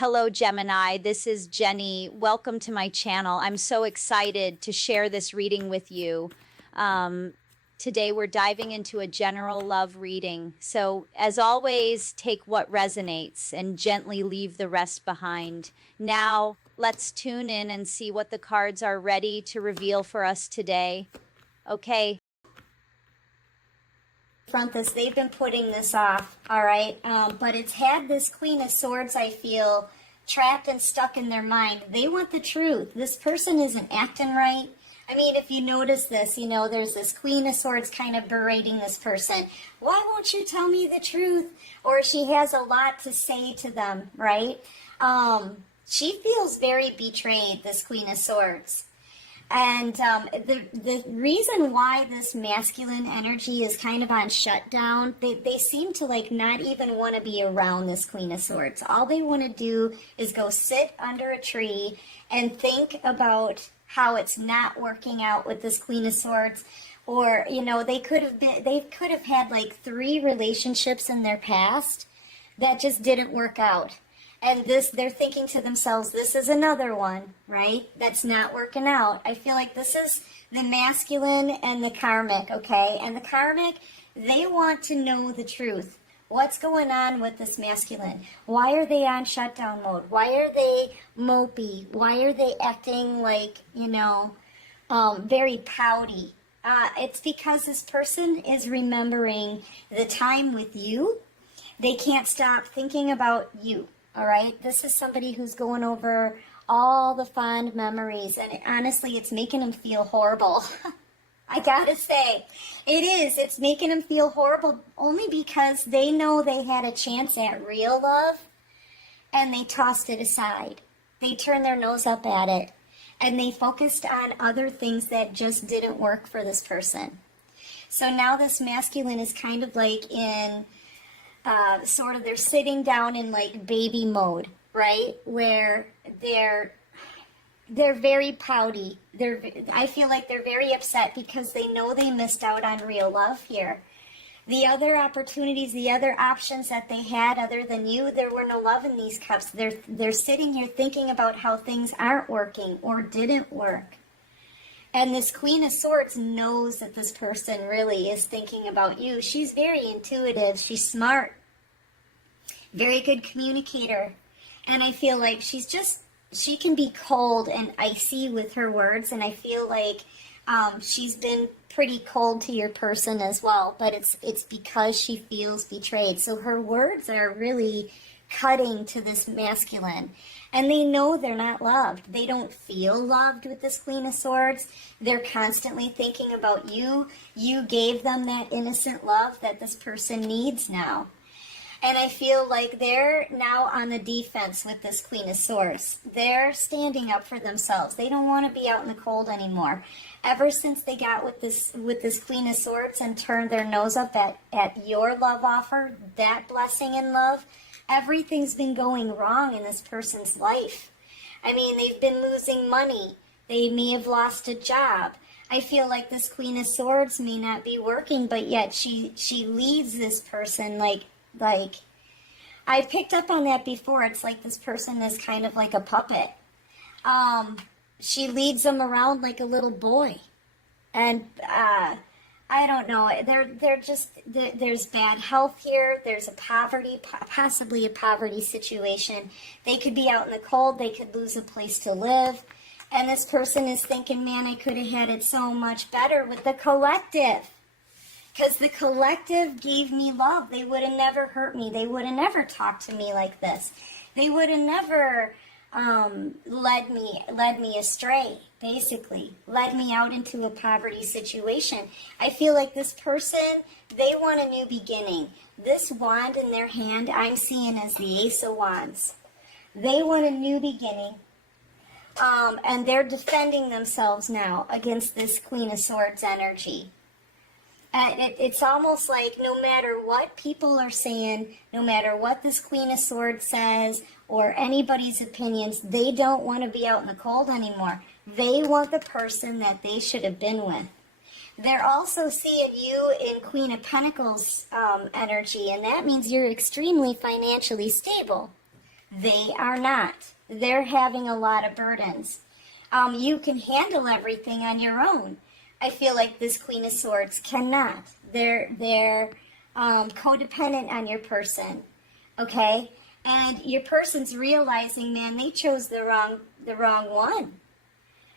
Hello, Gemini. This is Jenny. Welcome to my channel. I'm so excited to share this reading with you. Today, we're diving into a general love reading. So, as always, take what resonates and gently leave the rest behind. Now, let's tune in and see what the cards are ready to reveal for us today. Okay. Front this, they've been putting this off, all right, but it's had this Queen of Swords, I feel, trapped and stuck in their mind. They want the truth. This person isn't acting right. I mean, if you notice this, you know, there's this Queen of Swords kind of berating this person. Why won't you tell me the truth? Or she has a lot to say to them, right? She feels very betrayed, this Queen of Swords. And the reason why this masculine energy is kind of on shutdown, they seem to like not even want to be around this Queen of Swords. All they want to do is go sit under a tree and think about how it's not working out with this Queen of Swords. Or, you know, they could have had like 3 relationships in their past that just didn't work out. And they're thinking to themselves, this is another one, right? That's not working out. I feel like this is the masculine and the karmic, okay? And the karmic, they want to know the truth. What's going on with this masculine? Why are they on shutdown mode? Why are they mopey? Why are they acting like, you know, very pouty? It's because this person is remembering the time with you. They can't stop thinking about you. All right, this is somebody who's going over all the fond memories, and honestly, it's making them feel horrible. I gotta say, it is. It's making them feel horrible only because they know they had a chance at real love, and they tossed it aside. They turned their nose up at it, and they focused on other things that just didn't work for this person. So now this masculine is kind of like in... they're sitting down in like baby mode, right? Where they're very pouty. I feel like they're very upset because they know they missed out on real love here. The other opportunities, the other options that they had other than you, there were no love in these cups. They're sitting here thinking about how things aren't working or didn't work. And this Queen of Swords knows that this person really is thinking about you. She's very intuitive. She's smart. Very good communicator. And I feel like she can be cold and icy with her words. And I feel like she's been pretty cold to your person as well. But it's because she feels betrayed. So her words are really cutting to this masculine. And they know they're not loved. They don't feel loved with this Queen of Swords. They're constantly thinking about you. You gave them that innocent love that this person needs now. And I feel like they're now on the defense with this Queen of Swords. They're standing up for themselves. They don't want to be out in the cold anymore. Ever since they got with this Queen of Swords and turned their nose up at your love offer, that blessing in love, everything's been going wrong in this person's life. I mean, they've been losing money. They may have lost a job. I feel like this Queen of Swords may not be working, but yet she leads this person like I picked up on that before. It's like this person is kind of like a puppet. She leads them around like a little boy. And I don't know. There's bad health here. There's a poverty, possibly a poverty situation. They could be out in the cold. They could lose a place to live. And this person is thinking, man, I could have had it so much better with the collective. Because the collective gave me love. They would have never hurt me. They would have never talked to me like this. They would have never led me astray, basically. Led me out into a poverty situation. I feel like this person, they want a new beginning. This wand in their hand, I'm seeing as the Ace of Wands. They want a new beginning. And they're defending themselves now against this Queen of Swords energy. It's almost like no matter what people are saying, no matter what this Queen of Swords says, or anybody's opinions, they don't want to be out in the cold anymore. They want the person that they should have been with. They're also seeing you in Queen of Pentacles energy, and that means you're extremely financially stable. They are not. They're having a lot of burdens. You can handle everything on your own. I feel like this Queen of Swords cannot. They're codependent on your person, okay? And your person's realizing, man, they chose the wrong one.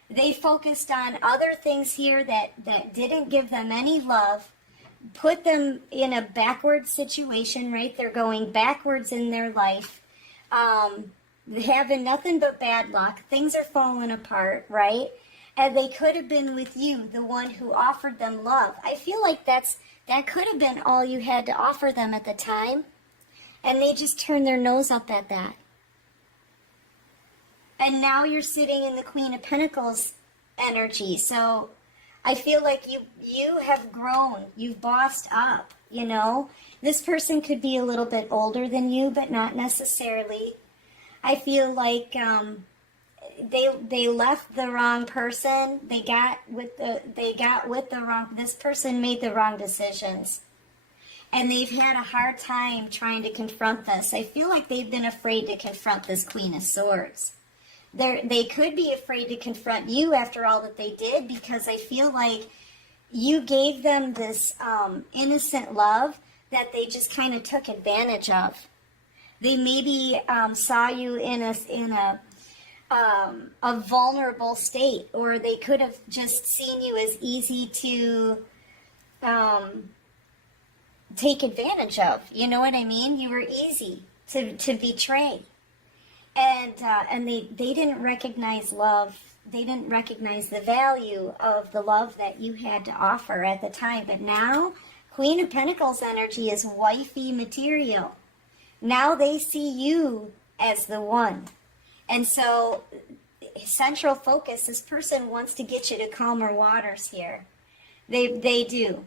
They focused on other things here that didn't give them any love, put them in a backward situation, right? They're going backwards in their life, having nothing but bad luck. Things are falling apart, right? And they could have been with you, the one who offered them love. I feel like that could have been all you had to offer them at the time. And they just turned their nose up at that. And now you're sitting in the Queen of Pentacles energy. So I feel like you have grown. You've bossed up, you know. This person could be a little bit older than you, but not necessarily. I feel like they left the wrong person. This person made the wrong decisions. And they've had a hard time trying to confront this. I feel like they've been afraid to confront this Queen of Swords. They could be afraid to confront you after all that they did, because I feel like you gave them this innocent love that they just kind of took advantage of. They maybe saw you in a vulnerable state, or they could have just seen you as easy to take advantage of. You know what I mean? You were easy to betray. And they didn't recognize love. They didn't recognize the value of the love that you had to offer at the time. But now, Queen of Pentacles energy is wifey material. Now they see you as the one. And so, central focus, this person wants to get you to calmer waters here. They do.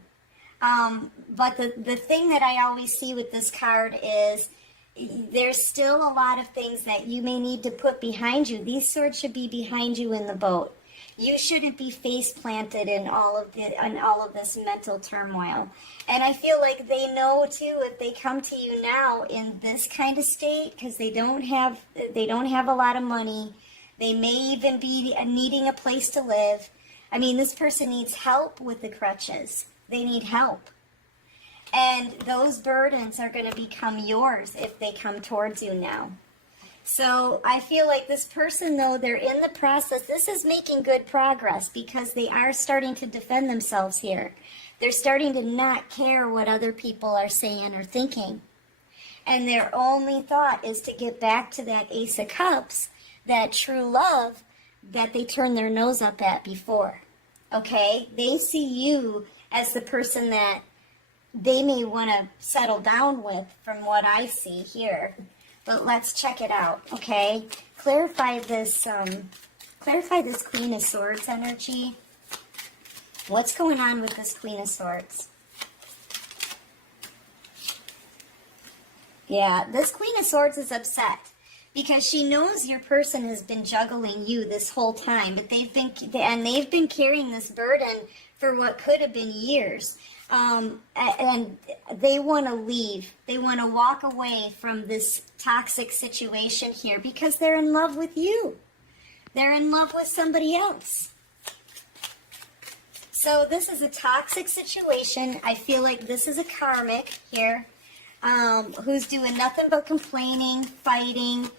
But the thing that I always see with this card is there's still a lot of things that you may need to put behind you. These swords should be behind you in the boat. You shouldn't be face planted in all of this mental turmoil. And I feel like they know too, if they come to you now in this kind of state, because they don't have a lot of money, they may even be needing a place to live. I mean, this person needs help with the crutches. They need help. And those burdens are going to become yours if they come towards you now. So I feel like this person, though, they're in the process. This is making good progress because they are starting to defend themselves here. They're starting to not care what other people are saying or thinking. And their only thought is to get back to that Ace of Cups, that true love that they turned their nose up at before. Okay? They see you as the person that they may want to settle down with, from what I see here. But let's check it out, okay? Clarify this Queen of Swords energy. What's going on with this Queen of Swords? Yeah, this Queen of Swords is upset because she knows your person has been juggling you this whole time, but they've been carrying this burden for what could have been years. And they want to leave. They want to walk away from this toxic situation here because they're in love with you. They're in love with somebody else. So this is a toxic situation. I feel like this is a karmic here, who's doing nothing but complaining, fighting,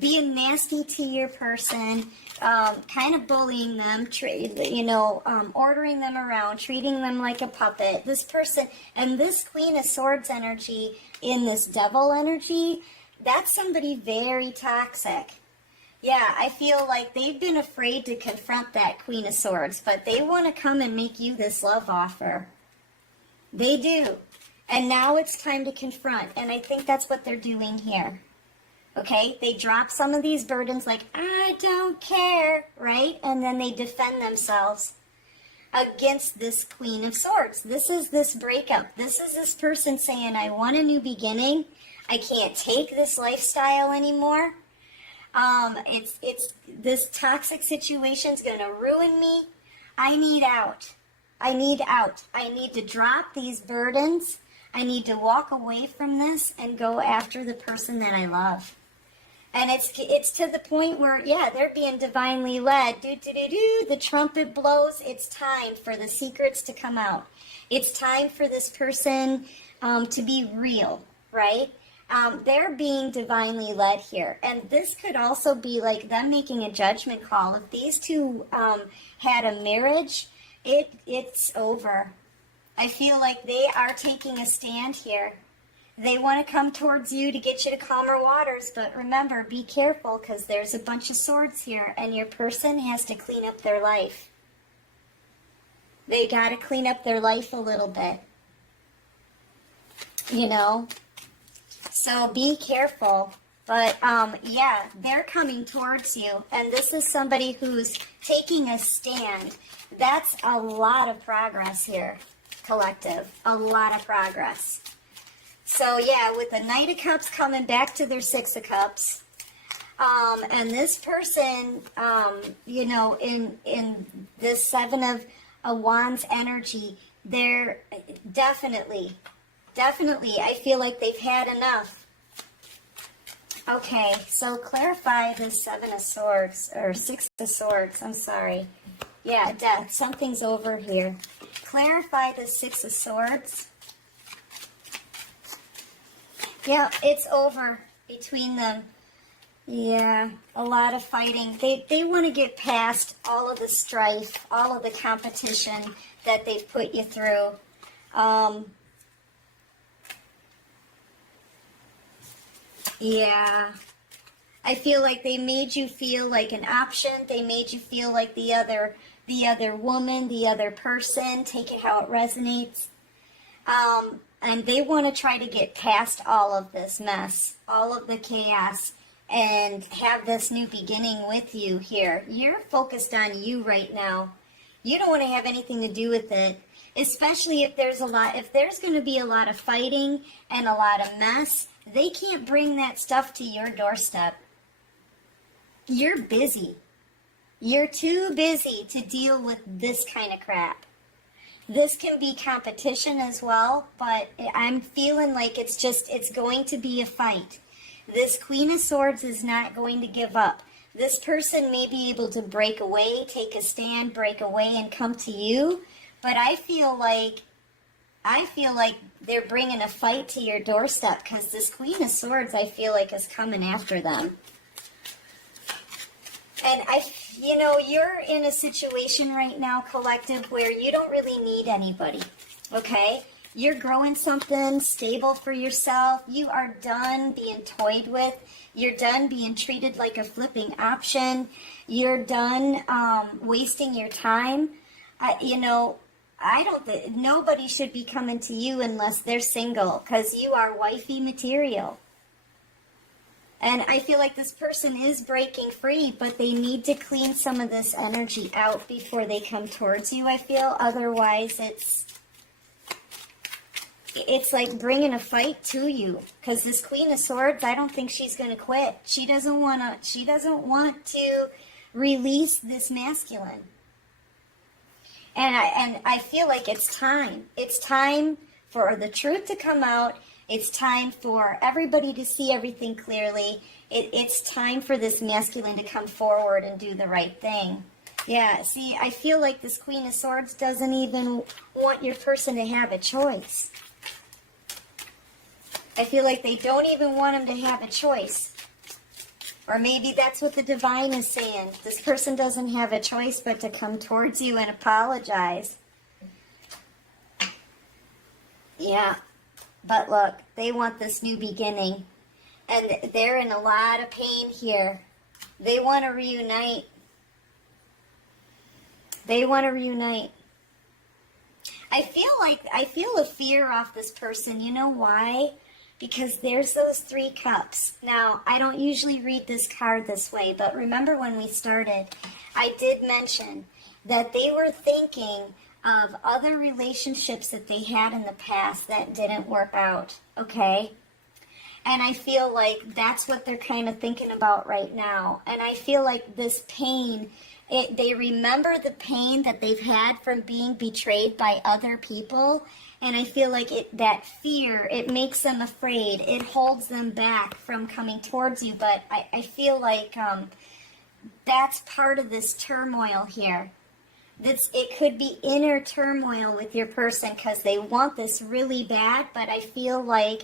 being nasty to your person, kind of bullying them, ordering them around, treating them like a puppet. This person, and this Queen of Swords energy in this Devil energy, that's somebody very toxic. Yeah, I feel like they've been afraid to confront that Queen of Swords, but they want to come and make you this love offer. They do. And now it's time to confront, and I think that's what they're doing here. Okay, they drop some of these burdens like, I don't care, right? And then they defend themselves against this Queen of Swords. This is this breakup. This is this person saying, I want a new beginning. I can't take this lifestyle anymore. It's this toxic situation is going to ruin me. I need out. I need out. I need to drop these burdens. I need to walk away from this and go after the person that I love. And it's to the point where, yeah, they're being divinely led. The trumpet blows. It's time for the secrets to come out. It's time for this person to be real, right? They're being divinely led here. And this could also be like them making a judgment call. If these two had a marriage, it's over. I feel like they are taking a stand here. They want to come towards you to get you to calmer waters, but remember, be careful because there's a bunch of swords here, and your person has to clean up their life. They got to clean up their life a little bit, you know? So be careful. But, yeah, they're coming towards you, and this is somebody who's taking a stand. That's a lot of progress here, collective. A lot of progress. So, yeah, with the Knight of Cups coming back to their Six of Cups, and this person, you know, in this Seven of Wands energy, they're definitely, I feel like they've had enough. Okay, so clarify the Seven of Swords, or Six of Swords, I'm sorry. Yeah, death, something's over here. Clarify the Six of Swords. Yeah, it's over between them. Yeah, a lot of fighting. They want to get past all of the strife, all of the competition that they've put you through. Yeah, I feel like they made you feel like an option. They made you feel like the other woman, the other person. Take it how it resonates. And they want to try to get past all of this mess, all of the chaos, and have this new beginning with you here. You're focused on you right now. You don't want to have anything to do with it, especially if there's going to be a lot of fighting and a lot of mess. They can't bring that stuff to your doorstep. You're busy. You're too busy to deal with this kind of crap. This can be competition as well, but I'm feeling like it's going to be a fight. This Queen of Swords is not going to give up. This person may be able to break away, take a stand, break away, and come to you, but I feel like they're bringing a fight to your doorstep because this Queen of Swords, I feel like, is coming after them. And you're in a situation right now, collective, where you don't really need anybody, okay? You're growing something stable for yourself. You are done being toyed with. You're done being treated like a flipping option. You're done wasting your time. Nobody should be coming to you unless they're single, because you are wifey material. And I feel like this person is breaking free, but they need to clean some of this energy out before they come towards you, I feel. Otherwise, it's like bringing a fight to you. Because this Queen of Swords, I don't think she's going to quit. She doesn't want to release this masculine. And I feel like it's time. It's time for the truth to come out. It's time for everybody to see everything clearly. It's time for this masculine to come forward and do the right thing. Yeah, see, I feel like this Queen of Swords doesn't even want your person to have a choice. I feel like they don't even want him to have a choice. Or maybe that's what the divine is saying. This person doesn't have a choice but to come towards you and apologize. Yeah. But look, they want this new beginning. And they're in a lot of pain here. They want to reunite. They want to reunite. I feel a fear off this person. You know why? Because there's those 3 cups. Now, I don't usually read this card this way, but remember when we started, I did mention that they were thinking of other relationships that they had in the past that didn't work out, okay? And I feel like that's what they're kind of thinking about right now. And I feel like this pain, they remember the pain that they've had from being betrayed by other people, And I feel like that fear, it makes them afraid. It holds them back from coming towards you. But I feel like that's part of this turmoil here. It could be inner turmoil with your person because they want this really bad, but I feel like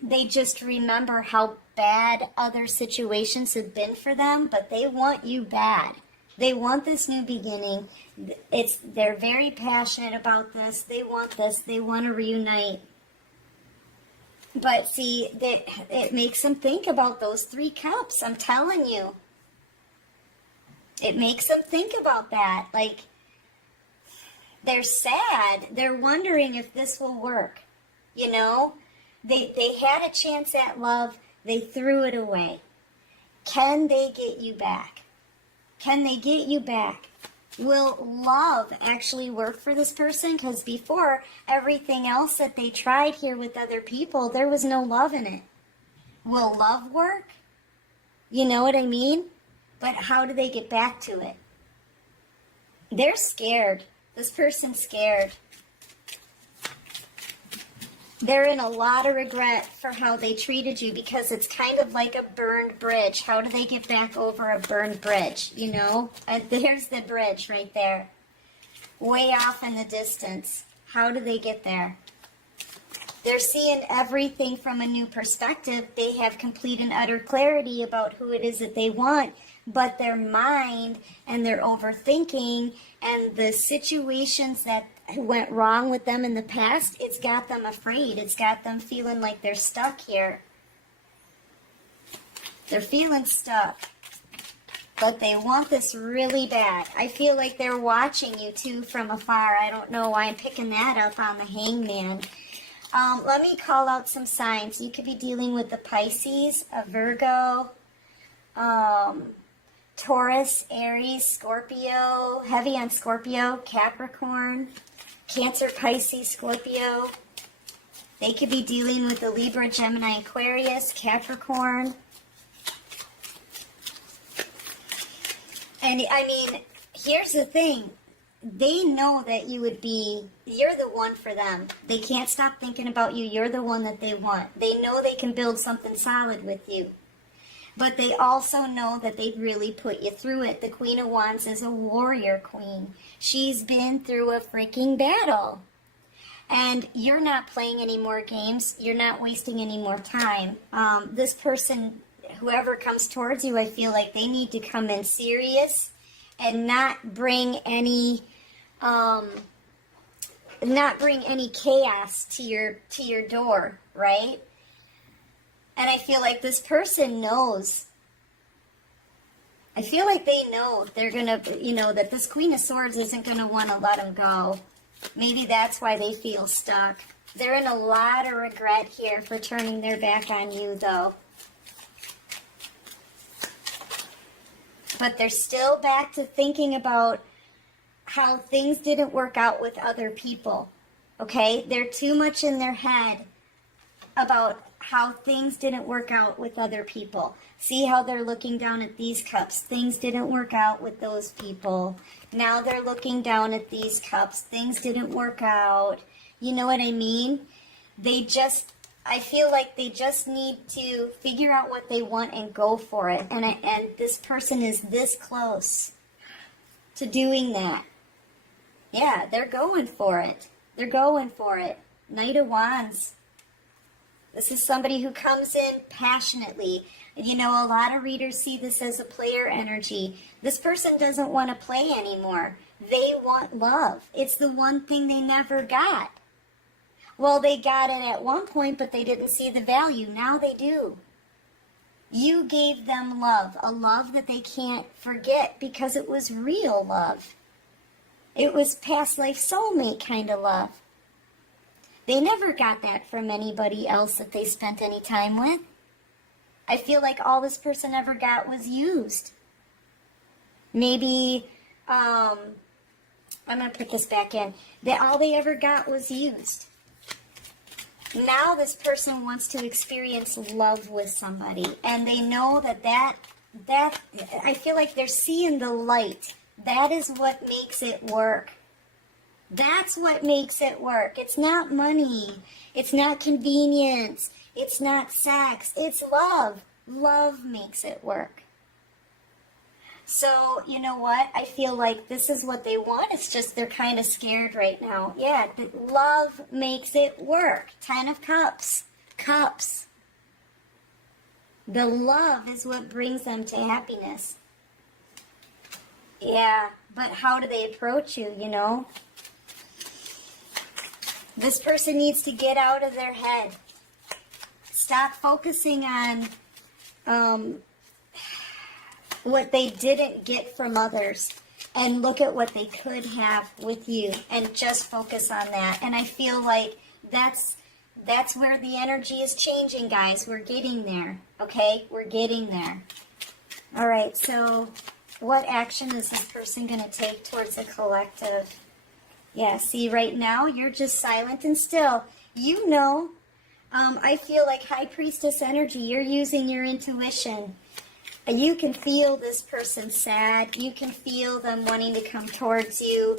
they just remember how bad other situations have been for them, but they want you bad. They want this new beginning. They're very passionate about this. They want this. They want to reunite. But see, it makes them think about those 3 cups. I'm telling you. It makes them think about that. Like, they're sad. They're wondering if this will work. You know? They had a chance at love. They threw it away. Can they get you back? Can they get you back? Will love actually work for this person? Because before, everything else that they tried here with other people, there was no love in it. Will love work? You know what I mean? But how do they get back to it? They're scared. This person's scared. They're in a lot of regret for how they treated you because it's kind of like a burned bridge. How do they get back over a burned bridge, you know? There's the bridge right there. Way off in the distance. How do they get there? They're seeing everything from a new perspective. They have complete and utter clarity about who it is that they want, but their mind and their overthinking and the situations that went wrong with them in the past, it's got them afraid. It's got them feeling like they're stuck here. They're feeling stuck. But they want this really bad. I feel like they're watching you too from afar. I don't know why I'm picking that up on the Hangman. Let me call out some signs. You could be dealing with the Pisces, a Virgo, Taurus, Aries, Scorpio, heavy on Scorpio, Capricorn, Cancer, Pisces, Scorpio. They could be dealing with the Libra, Gemini, Aquarius, Capricorn. And I mean, here's the thing. They know that you're the one for them. They can't stop thinking about you. You're the one that they want. They know they can build something solid with you. But they also know that they'd really put you through it. The Queen of Wands is a warrior queen. She's been through a freaking battle. And you're not playing any more games. You're not wasting any more time. This person, whoever comes towards you, I feel like they need to come in serious and not bring any chaos to your door, right? And I feel like this person knows. I feel like they know they're going to, that this Queen of Swords isn't going to want to let them go. Maybe that's why they feel stuck. They're in a lot of regret here for turning their back on you, though. But they're still back to thinking about how things didn't work out with other people. Okay? They're too much in their head about how things didn't work out with other people. See how they're looking down at these cups. Things didn't work out with those people. Now they're looking down at these cups. Things didn't work out. You know what I mean? I feel like they just need to figure out what they want and go for it. And this person is this close to doing that. Yeah, they're going for it. They're going for it. Knight of Wands. This is somebody who comes in passionately. A lot of readers see this as a player energy. This person doesn't want to play anymore. They want love. It's the one thing they never got. Well, they got it at one point, but they didn't see the value. Now they do. You gave them love, a love that they can't forget because it was real love. It was past life soulmate kind of love. They never got that from anybody else that they spent any time with. I feel like all this person ever got was used. Maybe, I'm going to put this back in. All they ever got was used. Now this person wants to experience love with somebody. And they know that I feel like they're seeing the light. That is what makes it work. That's what makes it work. It's not money. It's not convenience. It's not sex. It's love. Love makes it work. So, you know what? I feel like this is what they want. It's just they're kind of scared right now. Yeah, love makes it work. 10 of Cups. Cups. The love is what brings them to happiness. Yeah, but how do they approach you, you know? This person needs to get out of their head. Stop focusing on what they didn't get from others and look at what they could have with you and just focus on that. And I feel like that's where the energy is changing, guys. We're getting there, okay? We're getting there. All right, so what action is this person going to take towards the collective? Yeah, see, right now, you're just silent and still. You know, I feel like High Priestess energy. You're using your intuition. You can feel this person sad. You can feel them wanting to come towards you.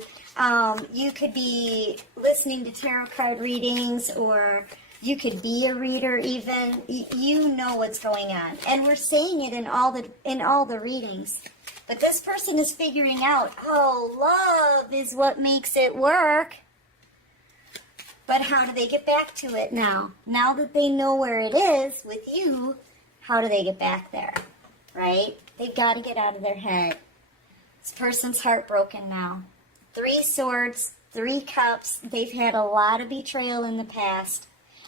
You could be listening to tarot card readings, or you could be a reader even. You know what's going on. And we're saying it in all the readings. But this person is figuring out, oh, love is what makes it work. But how do they get back to it now? Now that they know where it is with you, how do they get back there? Right? They've got to get out of their head. This person's heartbroken now. 3 swords, 3 cups. They've had a lot of betrayal in the past.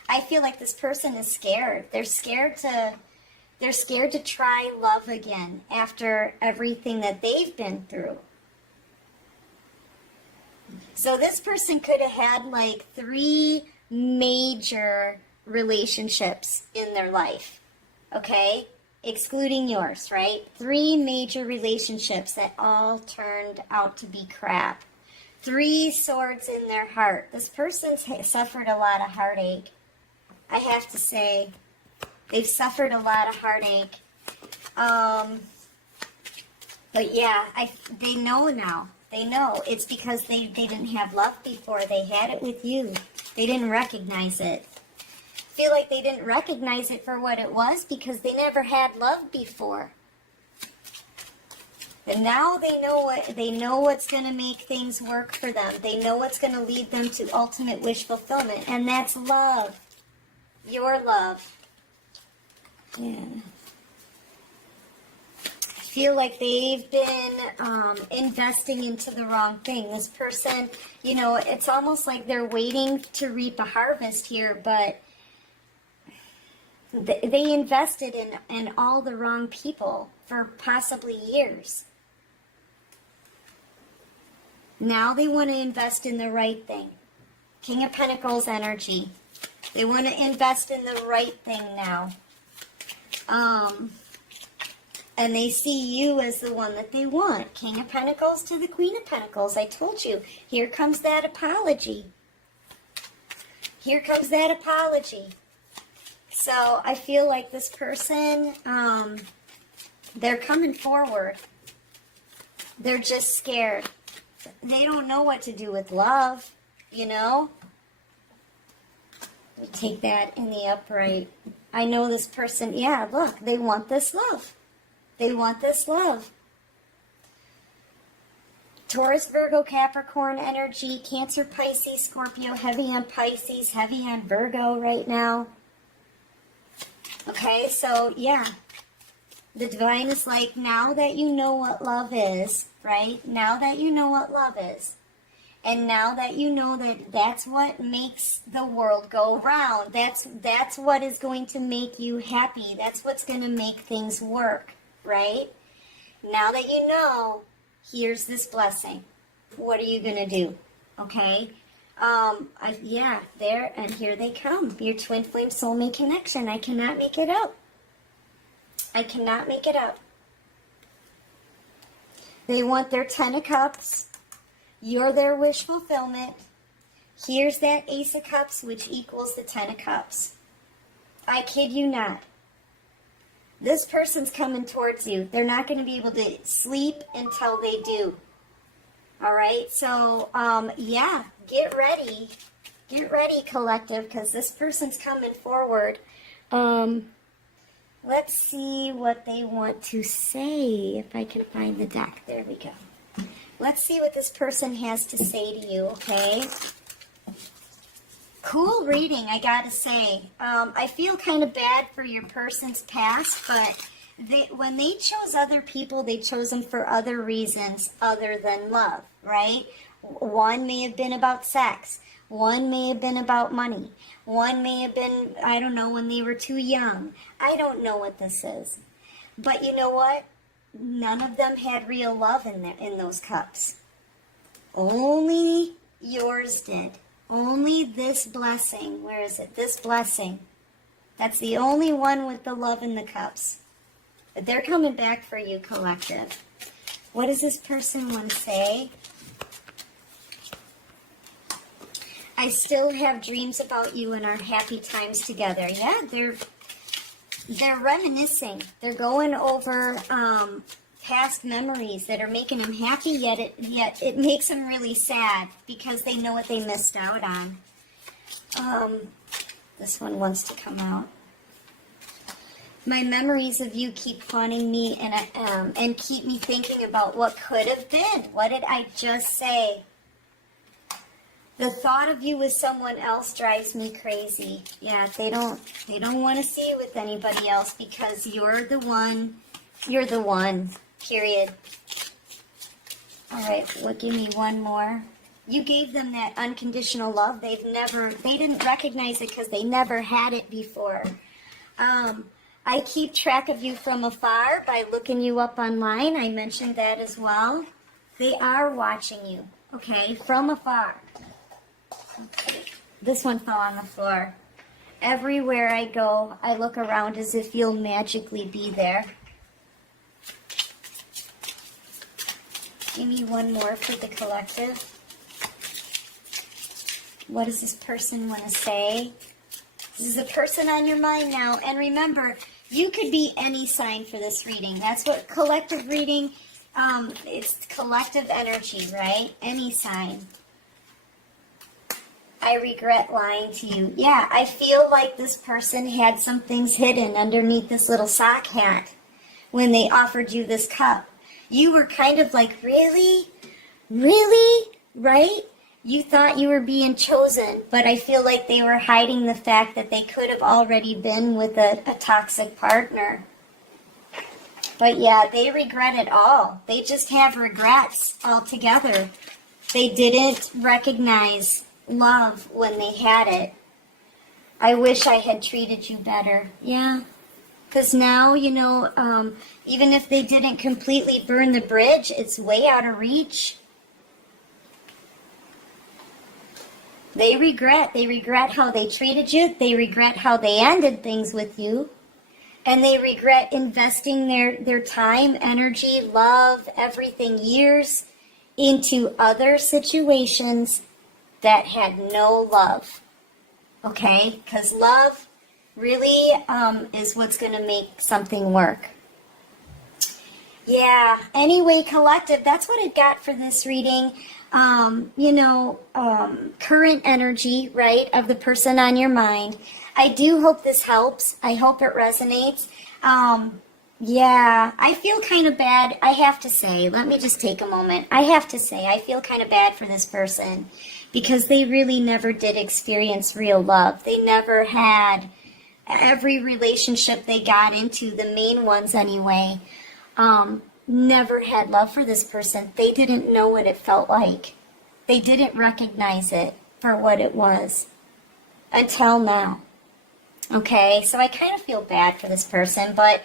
I feel like this person is scared. They're scared to try love again after everything that they've been through. So this person could have had like 3 major relationships in their life, okay? Excluding yours, right? 3 major relationships that all turned out to be crap. 3 swords in their heart. This person's suffered a lot of heartache. I have to say, they've suffered a lot of heartache. But yeah, they know now. They know. It's because they didn't have love before. They had it with you. They didn't recognize it. I feel like they didn't recognize it for what it was because they never had love before. And now they know what's going to make things work for them. They know what's going to lead them to ultimate wish fulfillment, and that's love. Your love. Yeah. I feel like they've been investing into the wrong thing. This person, you know, it's almost like they're waiting to reap a harvest here, but they invested in all the wrong people for possibly years. Now they want to invest in the right thing. King of Pentacles energy. They want to invest in the right thing now. And they see you as the one that they want. King of Pentacles to the Queen of Pentacles. I told you. Here comes that apology. Here comes that apology. So I feel like this person, they're coming forward. They're just scared. They don't know what to do with love, you know? Take that in the upright. I know this person, yeah, look, they want this love. They want this love. Taurus, Virgo, Capricorn energy, Cancer, Pisces, Scorpio, heavy on Pisces, heavy on Virgo right now. Okay, so yeah, the divine is like, now that you know what love is, right? Now that you know what love is, and now that you know that that's what makes the world go round, that's what is going to make you happy, that's what's going to make things work, right? Now that you know, here's this blessing. What are you going to do? Okay? Yeah, there, and here they come. Your twin flame soulmate connection. I cannot make it up. I cannot make it up. They want their 10 of Cups. You're their wish fulfillment. Here's that Ace of Cups, which equals the 10 of Cups. I kid you not. This person's coming towards you. They're not going to be able to sleep until they do. All right, so yeah, get ready. Get ready, collective, because this person's coming forward. Let's see what they want to say, if I can find the deck. There we go. Let's see what this person has to say to you, okay? Cool reading, I gotta say. I feel kind of bad for your person's past, but when they chose other people, they chose them for other reasons other than love, right? One may have been about sex. One may have been about money. One may have been, I don't know, when they were too young. I don't know what this is. But you know what? None of them had real love in those cups. Only yours did. Only this blessing. Where is it? This blessing. That's the only one with the love in the cups. But they're coming back for you, collective. What does this person want to say? I still have dreams about you and our happy times together. Yeah, they're reminiscing. They're going over past memories that are making them happy, yet it makes them really sad because they know what they missed out on. This one wants to come out. My memories of you keep haunting me and keep me thinking about what could have been. What did I just say? The thought of you with someone else drives me crazy. Yeah, they don't want to see you with anybody else because you're the one. You're the one. Period. All right, give me one more. You gave them that unconditional love. They didn't recognize it because they never had it before. I keep track of you from afar by looking you up online. I mentioned that as well. They are watching you, okay, from afar. This one fell on the floor. Everywhere I go, I look around as if you'll magically be there. Give me one more for the collective. What does this person want to say? This is a person on your mind now. And remember, you could be any sign for this reading. That's what collective reading, it's collective energy, right? Any sign. I regret lying to you. Yeah, I feel like this person had some things hidden underneath this little sock hat when they offered you this cup. You were kind of like, really? Really? Right? You thought you were being chosen, but I feel like they were hiding the fact that they could have already been with a toxic partner. But yeah, they regret it all. They just have regrets altogether. They didn't recognize love when they had it. I wish I had treated you better. Yeah. Because now, even if they didn't completely burn the bridge, it's way out of reach. They regret how they treated you. They regret how they ended things with you. And they regret investing their time, energy, love, everything, years into other situations that had no love. Okay? Because love really is what's going to make something work. Yeah. Anyway, collective, that's what I got for this reading. Current energy, right, of the person on your mind. I do hope this helps. I hope it resonates. Yeah, I feel kind of bad. I have to say, let me just take a moment. I have to say, I feel kind of bad for this person because they really never did experience real love. They never had every relationship they got into, the main ones anyway, never had love for this person. They didn't know what it felt like. They didn't recognize it for what it was until now. Okay, so I kind of feel bad for this person, but